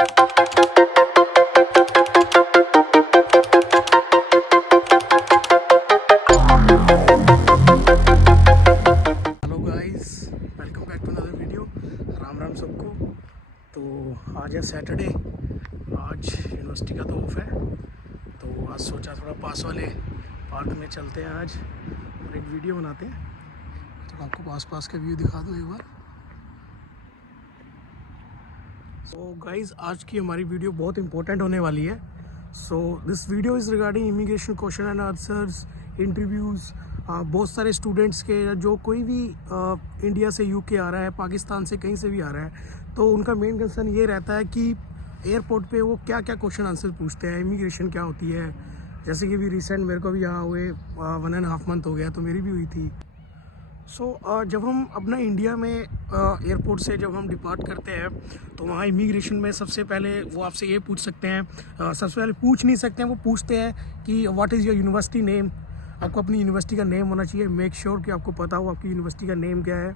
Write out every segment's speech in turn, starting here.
Welcome back to another video. Ram Ram सबको। तो आज है सैटरडे, आज यूनिवर्सिटी का तो ऑफ है, तो आज सोचा थोड़ा पास वाले पार्क में चलते हैं आज और एक वीडियो बनाते हैं। तो आपको पास का व्यू दिखा दूँ एक बार। सो गाइज़, आज की हमारी वीडियो बहुत इंपॉर्टेंट होने वाली है। So this video is regarding immigration question and answers, interviews. बहुत सारे स्टूडेंट्स के, जो कोई भी इंडिया से यूके आ रहा है, पाकिस्तान से कहीं से भी आ रहा है, तो उनका मेन कंसर्न ये रहता है कि एयरपोर्ट पे वो क्या क्या क्वेश्चन आंसर पूछते हैं, इमिग्रेशन क्या होती है। जैसे कि भी रिसेंट मेरे को भी यहाँ हुए 1.5 मंथ हो गया, तो मेरी भी हुई थी। सो जब हम अपना इंडिया में एयरपोर्ट से जब हम डिपार्ट करते हैं, तो वहाँ इमिग्रेशन में सबसे पहले वो आपसे ये पूछ सकते हैं, सबसे पहले पूछ नहीं सकते हैं, वो पूछते हैं कि what is your university name. आपको अपनी यूनिवर्सिटी का नेम होना चाहिए, मेक श्योर कि आपको पता हो आपकी यूनिवर्सिटी का नेम क्या है।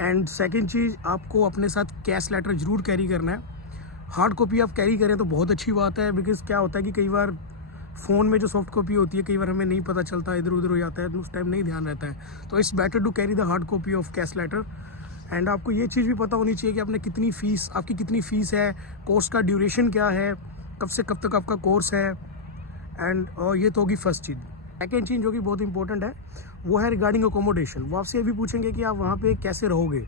एंड सेकंड चीज़, आपको अपने साथ कैश लेटर ज़रूर कैरी करना है। हार्ड कॉपी आप कैरी करें तो बहुत अच्छी बात है, बिकॉज़ क्या होता है कि कई बार फ़ोन में जो सॉफ्ट कॉपी होती है, कई बार हमें नहीं पता चलता, इधर उधर हो जाता है, तो उस टाइम नहीं ध्यान रहता है। तो it's better to carry the hard copy of cash letter. And आपको ये चीज़ भी पता होनी चाहिए कि आपकी कितनी फ़ीस है, कोर्स का ड्यूरेशन क्या है, कब से कब तक आपका कोर्स है। एंड ये तो होगी फर्स्ट चीज़। सेकेंड चीज़ जो कि बहुत इंपॉर्टेंट है, वो है रिगार्डिंग अकोमोडेशन। वो आपसे ये भी पूछेंगे कि आप वहाँ पे कैसे रहोगे,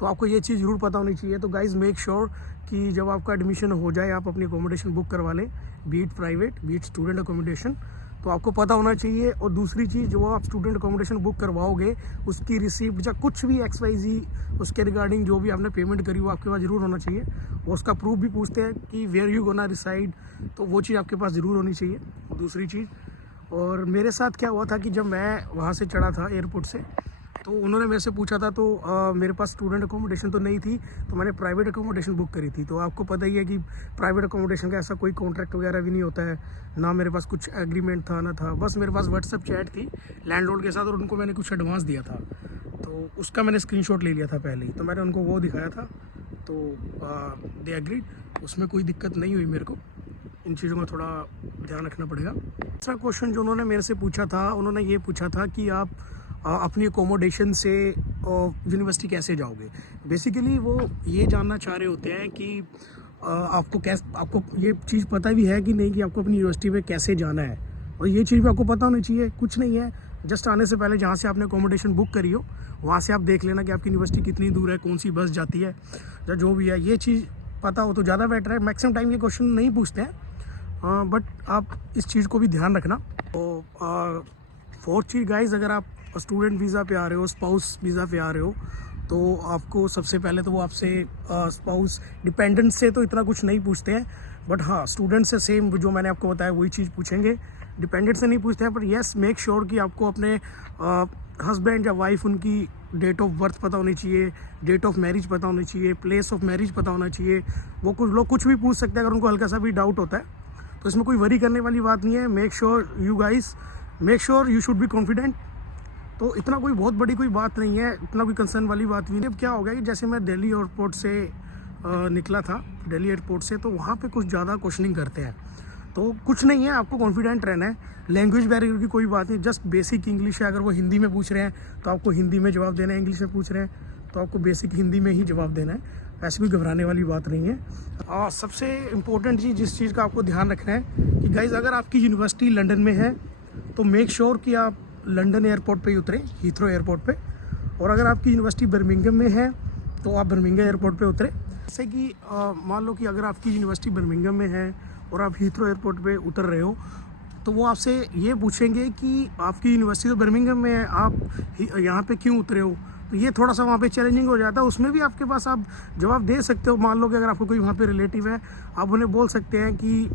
तो आपको ये चीज़ ज़रूर पता होनी चाहिए। तो गाइज़, मेक श्योर कि जब आपका एडमिशन हो जाए, आप अपनी अकोमोडेशन बुक करवा लें, B it private B it student accommodation, तो आपको पता होना चाहिए। और दूसरी चीज़, जो आप स्टूडेंट अकोमोडेशन बुक करवाओगे, उसकी रिसिप्ट या कुछ भी XYZ उसके रिगार्डिंग जो भी आपने पेमेंट करी, वो आपके पास ज़रूर होना चाहिए। और उसका प्रूफ भी पूछते हैं कि वेयर यू गोना रिसाइड, तो वो चीज़ आपके पास ज़रूर होनी चाहिए, दूसरी चीज़। और मेरे साथ क्या हुआ था कि जब मैं वहाँ से चढ़ा था एयरपोर्ट से, तो उन्होंने मेरे से पूछा था, तो मेरे पास स्टूडेंट अकोमोडेशन तो नहीं थी, तो मैंने प्राइवेट अकोमोडेशन बुक करी थी। तो आपको पता ही है कि प्राइवेट अकोमोडेशन का ऐसा कोई कॉन्ट्रैक्ट वगैरह भी नहीं होता है, ना मेरे पास कुछ एग्रीमेंट था ना था, बस मेरे पास व्हाट्सएप चैट थी लैंडलॉर्ड के साथ, और उनको मैंने कुछ एडवांस दिया था, तो उसका मैंने स्क्रीनशॉट ले लिया था पहले ही, तो मैंने उनको वो दिखाया था, तो दे एग्रीड, उसमें कोई दिक्कत नहीं हुई मेरे को। इन चीज़ों का थोड़ा ध्यान रखना पड़ेगा। दूसरा क्वेश्चन जो उन्होंने मेरे से पूछा था, उन्होंने ये पूछा था कि आप अपनी अकोमोडेशन से यूनिवर्सिटी कैसे जाओगे। बेसिकली वो ये जानना चाह रहे होते हैं कि आपको ये चीज़ पता भी है कि नहीं कि आपको अपनी यूनिवर्सिटी में कैसे जाना है। और ये चीज़ भी आपको पता होनी चाहिए। कुछ नहीं है, जस्ट आने से पहले जहाँ से आपने अकोमोडेशन बुक करी हो, वहाँ से आप देख लेना कि आपकी यूनिवर्सिटी कितनी दूर है, कौन सी बस जाती है, या जो भी है, ये चीज़ पता हो तो ज़्यादा बेटर है। मैक्सिमम टाइम ये क्वेश्चन नहीं पूछते हैं, बट आप इस चीज़ को भी ध्यान रखना। तो फोर्थ चीज़ गाइज, अगर आप स्टूडेंट वीज़ा पे आ रहे हो, स्पाउस वीज़ा पे आ रहे हो, तो आपको सबसे पहले तो वो आपसे स्पाउस डिपेंडेंट से तो इतना कुछ नहीं पूछते हैं, बट हाँ, स्टूडेंट से सेम जो मैंने आपको बताया वही चीज़ पूछेंगे। डिपेंडेंट से नहीं पूछते हैं, पर येस, मेक श्योर कि आपको अपने हस्बैंड या वाइफ, उनकी डेट ऑफ बर्थ पता होनी चाहिए, डेट ऑफ मैरिज पता होनी चाहिए, प्लेस ऑफ मैरिज पता होना चाहिए। वो कुछ लोग कुछ भी पूछ सकते हैं अगर उनको हल्का सा भी डाउट होता है, तो इसमें कोई वरी करने वाली बात नहीं है। Make sure you should be confident. तो इतना कोई बहुत बड़ी कोई बात नहीं है, इतना कोई कंसर्न वाली बात भी नहीं। अब क्या हो गया कि जैसे मैं दिल्ली एयरपोर्ट से निकला था, दिल्ली एयरपोर्ट से, तो वहाँ पे कुछ ज़्यादा क्वेश्चनिंग करते हैं, तो कुछ नहीं है, आपको कॉन्फिडेंट रहना है। लैंग्वेज बैरियर की कोई बात नहीं, जस्ट बेसिक इंग्लिश है। अगर वो हिंदी में पूछ रहे हैं तो आपको हिंदी में जवाब देना है, इंग्लिश में पूछ रहे हैं तो आपको बेसिक हिंदी में ही जवाब देना है। ऐसी कोई घबराने वाली बात नहीं है। और सबसे इम्पोर्टेंट चीज़, जिस चीज़ का आपको ध्यान रखना है कि गाइज़, अगर आपकी यूनिवर्सिटी लंदन में है तो मेक श्योर कि आप लंदन एयरपोर्ट पे ही उतरें, हीथ्रो एयरपोर्ट पे। और अगर आपकी यूनिवर्सिटी बर्मिंघम में है तो आप बर्मिंघम एयरपोर्ट पे उतरें। जैसे कि मान लो कि अगर आपकी यूनिवर्सिटी बर्मिंघम में है और आप हीथ्रो एयरपोर्ट पे उतर रहे हो, तो वो आपसे ये पूछेंगे कि आपकी यूनिवर्सिटी तो बर्मिंघम में है, आप यहाँ पे क्यों उतरे हो। तो ये थोड़ा सा वहाँ पे चैलेंजिंग हो जाता है। उसमें भी आपके पास आप जवाब दे सकते हो। मान लो कि अगर आपको कोई वहाँ पे रिलेटिव है, आप उन्हें बोल सकते हैं कि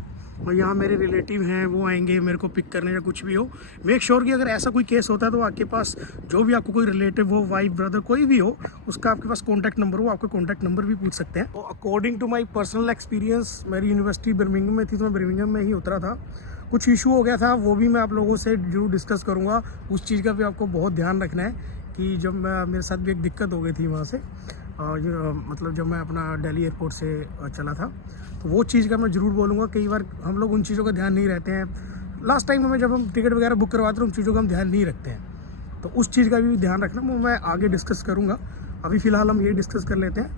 यहाँ मेरे रिलेटिव हैं, वो आएंगे मेरे को पिक करने, या कुछ भी हो। मेक श्योर कि अगर ऐसा कोई केस होता है तो आपके पास जो भी आपको कोई रिलेटिव हो, वाइफ, ब्रदर, कोई भी हो, उसका आपके पास कॉन्टैक्ट नंबर हो, आपका कॉन्टैक्ट नंबर भी पूछ सकते हैं। तो according to my personal experience, मेरी यूनिवर्सिटी बर्मिंघम में थी, तो मैं बर्मिंघम में ही उतरा था। कुछ इशू हो गया था, वो भी मैं आप लोगों से जरूर डिस्कस करूँगा। उस चीज़ का भी आपको बहुत ध्यान रखना है कि जब मेरे साथ भी एक दिक्कत हो गई थी वहाँ से, मतलब जब मैं अपना दिल्ली एयरपोर्ट से चला था, तो तो वो चीज़ का मैं ज़रूर बोलूँगा। कई बार हम लोग उन चीज़ों का ध्यान नहीं रहते हैं। लास्ट टाइम में जब हम टिकट वगैरह बुक करवाते हैं उन चीज़ों का हम ध्यान नहीं रखते हैं, तो उस चीज़ का भी ध्यान रखना वो मैं आगे डिस्कस करूँगा। अभी फ़िलहाल हम यही डिस्कस कर लेते हैं।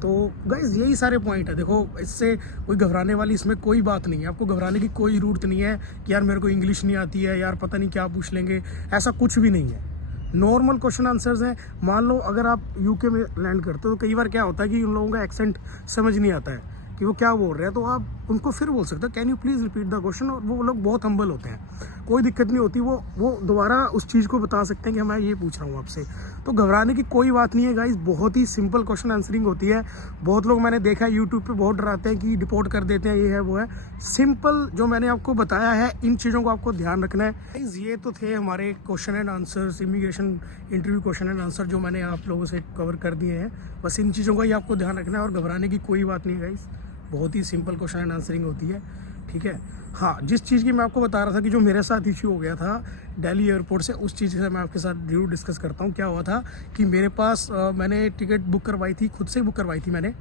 तो गाइज़ यही सारे पॉइंट है। देखो, इससे कोई घबराने वाली इसमें कोई बात नहीं है। आपको घबराने की कोई ज़रूरत नहीं है कि यार मेरे को इंग्लिश नहीं आती है, यार पता नहीं क्या पूछ लेंगे, ऐसा कुछ भी नहीं है। नॉर्मल क्वेश्चन आंसर्स हैं। मान लो अगर आप यूके में लैंड करते हो तो कई बार क्या होता है कि उन लोगों का एक्सेंट समझ नहीं आता है कि वो क्या बोल रहे हैं, तो आप उनको फिर बोल सकते हो can you please repeat the question, और वो लोग बहुत हम्बल होते हैं, कोई दिक्कत नहीं होती। वो दोबारा उस चीज़ को बता सकते हैं कि मैं ये पूछ रहा हूँ आपसे। तो घबराने की कोई बात नहीं है गाइस, बहुत ही सिंपल क्वेश्चन आंसरिंग होती है। बहुत लोग मैंने देखा है यूट्यूब पे बहुत डराते हैं कि डिपोर्ट कर देते हैं, ये है वो है। सिंपल जो मैंने आपको बताया है, इन चीज़ों को आपको ध्यान रखना है गाइस। ये तो थे हमारे question and answers, immigration interview question and answer जो मैंने आप लोगों से कवर कर दिए हैं। बस इन चीज़ों का ही आपको ध्यान रखना है और घबराने की कोई बात नहीं गाइस, बहुत ही सिंपल क्वेश्चन एंड आंसरिंग होती है, ठीक है। हाँ, जिस चीज़ की मैं आपको बता रहा था कि जो मेरे साथ इश्यू हो गया था दिल्ली एयरपोर्ट से, उस चीज़ से मैं आपके साथ जरूर डिस्कस करता हूँ। क्या हुआ था कि मेरे पास मैंने टिकट बुक करवाई थी, खुद से बुक करवाई थी मैंने,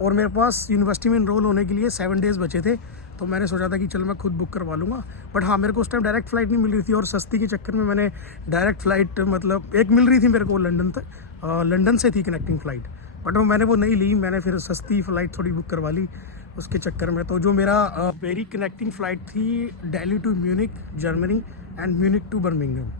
और मेरे पास यूनिवर्सिटी में इनरोल होने के लिए 7 डेज़ बचे थे। तो मैंने सोचा था कि चलो मैं खुद बुक करवा लूँगा, बट हाँ, मेरे को उस टाइम डायरेक्ट फ़्लाइट नहीं मिल रही थी, और सस्ती के चक्कर में मैंने डायरेक्ट फ़्लाइट, मतलब एक मिल रही थी मेरे को लंदन तक, लंदन से थी कनेक्टिंग फ़्लाइट, बट मैंने वो नहीं ली। मैंने फिर सस्ती फ़्लाइट थोड़ी बुक करवा ली उसके चक्कर में। तो जो मेरा मेरी कनेक्टिंग फ़्लाइट थी Delhi to Munich Germany and Munich to Birmingham.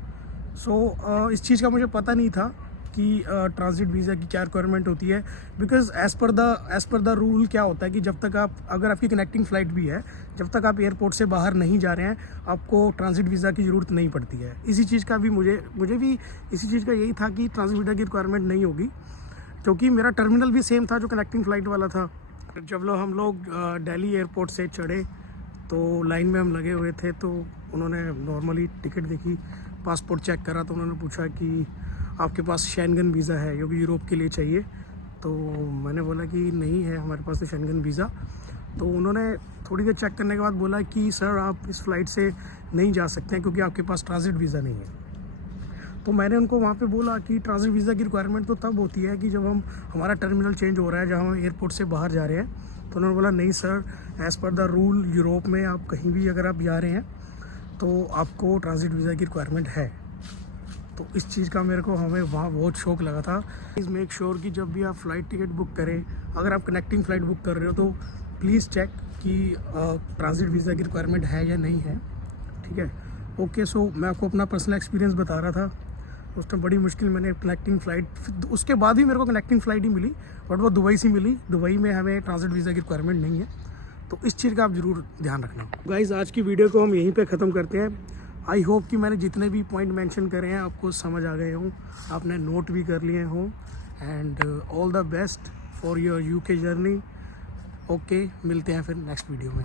So इस चीज़ का मुझे पता नहीं था कि ट्रांजिट वीज़ा की क्या रिक्वायरमेंट होती है, because as per the rule क्या होता है कि जब तक आप, अगर आपकी कनेक्टिंग फ़्लाइट भी है, जब तक आप एयरपोर्ट से बाहर नहीं जा रहे हैं, आपको ट्रांजिट वीज़ा की ज़रूरत नहीं पड़ती है। इसी चीज़ का भी मुझे भी इसी चीज़ का यही था कि ट्रांजिट वीज़ा की रिक्वायरमेंट नहीं होगी, क्योंकि मेरा टर्मिनल भी सेम था जो कनेक्टिंग फ़्लाइट वाला था। जब हम लोग दिल्ली एयरपोर्ट से चढ़े तो लाइन में हम लगे हुए थे, तो उन्होंने नॉर्मली टिकट देखी, पासपोर्ट चेक करा, तो उन्होंने पूछा कि आपके पास शेंगन वीज़ा है जो कि यूरोप के लिए चाहिए। तो मैंने बोला कि नहीं है हमारे पास तो शेंगन वीज़ा। तो उन्होंने थोड़ी देर चेक करने के बाद बोला कि सर आप इस फ़्लाइट से नहीं जा सकते हैं क्योंकि आपके पास ट्रांजिट वीज़ा नहीं है। तो मैंने उनको वहाँ पे बोला कि ट्रांजिट वीज़ा की रिक्वायरमेंट तो तब होती है कि जब हमारा टर्मिनल चेंज हो रहा है, जब हम एयरपोर्ट से बाहर जा रहे हैं। तो उन्होंने बोला नहीं sir, as per the rule Europe में आप कहीं भी अगर आप जा रहे हैं तो आपको ट्रांजिट वीज़ा की रिक्वायरमेंट है। तो इस चीज़ का हमें वहाँ बहुत शौक लगा था। प्लीज़ मेक श्योर कि जब भी आप फ़्लाइट टिकट बुक करें, अगर आप कनेक्टिंग फ़्लाइट बुक कर रहे हो तो प्लीज़ चेक कि ट्रांजिट वीज़ा की रिक्वायरमेंट है या नहीं है, ठीक है। ओके, सो मैं आपको अपना पर्सनल एक्सपीरियंस बता रहा था। उस टाइम बड़ी मुश्किल मैंने कनेक्टिंग फ़्लाइट, उसके बाद भी मेरे को कनेक्टिंग फ़्लाइट ही मिली, बट वो दुबई से मिली। दुबई में हमें ट्रांजिट वीज़ा की रिक्वायरमेंट नहीं है, तो इस चीज़ का आप ज़रूर ध्यान रखना। गाइज़, आज की वीडियो को हम यहीं पे ख़त्म करते हैं। आई होप कि मैंने जितने भी पॉइंट मेंशन करे हैं आपको समझ आ गए हों, आपने नोट भी कर लिए हों। And all the best for your UK journey. Okay, मिलते हैं फिर नेक्स्ट वीडियो में।